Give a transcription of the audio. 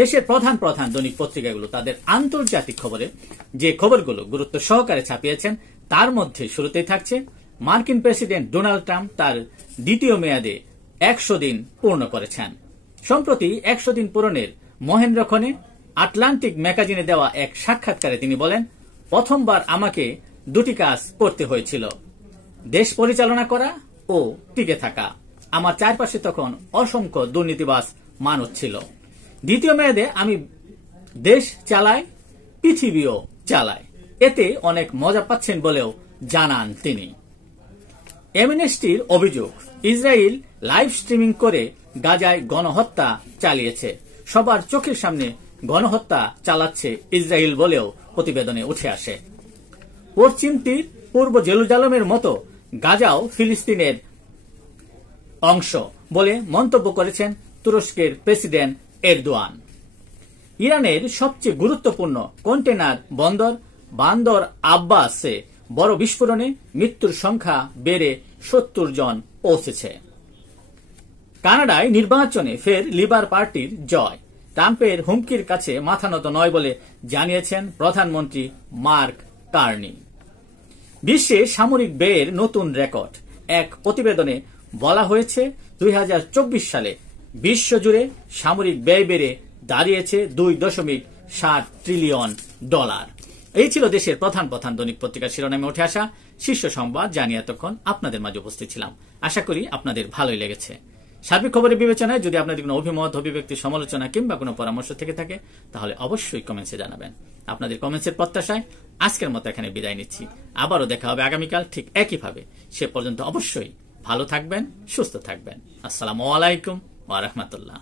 দেশের প্রধান প্রধান দৈনিক পত্রিকাগুলো তাদের আন্তর্জাতিক খবরে যে খবরগুলো গুরুত্ব সহকারে ছাপিয়েছেন তার মধ্যে শুরুতেই থাকছে মার্কিন প্রেসিডেন্ট ডোনাল্ড ট্রাম্প তার দ্বিতীয় মেয়াদে 100 দিন পূর্ণ করেছেন। সম্প্রতি 100 দিন পূরণের মহেন্দ্রক্ষণে আটলান্টিক ম্যাগাজিনে দেওয়া এক সাক্ষাৎকারে তিনি বলেন, প্রথমবার আমাকে দুটি কাজ করতে হয়েছিল, দেশ পরিচালনা করা ও টিকে থাকা। আমার চারপাশে তখন অসংখ্য দুর্নীতিবাজ মানুষ ছিল। দ্বিতীয় মেয়াদে আমি দেশ চালাই, পৃথিবীও চালাই, এতে অনেক মজা পাচ্ছেন বলেও জানান তিনি। অ্যামনেস্টির অভিযোগ, ইসরায়েল লাইভ স্ট্রিমিং করে গাজায় গণহত্যা চালিয়েছে। সবার চোখের সামনে গণহত্যা চালাচ্ছে ইসরায়েল বলেও প্রতিবেদনে উঠে আসে। পশ্চিম তীর পূর্ব জেরুজালেমের মতো গাজাও ফিলিস্তিনের অংশ বলে মন্তব্য করেছেন তুরস্কের প্রেসিডেন্ট এরদোয়ান। ইরানের সবচেয়ে গুরুত্বপূর্ণ কন্টেনার বন্দর বান্দর আব্বাসে বড় বিস্ফোরণে মৃত্যুর সংখ্যা বেড়ে 70 জন পৌঁছেছে। কানাডায় নির্বাচনে ফের লিবার পার্টির জয়। ট্রাম্পের হুমকির কাছে মাথা নত নয় বলে জানিয়েছেন প্রধানমন্ত্রী মার্ক কার্নি। বিশ্বে সামরিক ব্যয়ের নতুন রেকর্ড। এক প্রতিবেদনে বলা হয়েছে 2024 সালে বিশ্বজুড়ে সামরিক ব্যয় বেড়ে দাঁড়িয়েছে $2.7 ট্রিলিয়ন। এই ছিল দেশের প্রধান প্রধান দৈনিক পত্রিকার শিরোনামে উঠে আসা শীর্ষ সংবাদ, জানিয়ে এতক্ষণ আপনাদের মাঝে উপস্থিত ছিলাম। আশা করি আপনাদের ভালোই লেগেছে। সার্বিক খবরের বিবেচনায় যদি আপনাদের কোনো অভিমত, অভিব্যক্তি, সমালোচনা কিংবা কোনো পরামর্শ থেকে থাকে তাহলে অবশ্যই কমেন্টসে জানাবেন। আপনাদের কমেন্টসের প্রত্যাশায় আজকের মতো এখানে বিদায় নিচ্ছি। আবারও দেখা হবে আগামীকাল ঠিক একইভাবে। সে পর্যন্ত অবশ্যই ভালো থাকবেন, সুস্থ থাকবেন। আসসালামু আলাইকুম ওয়া রাহমাতুল্লাহ।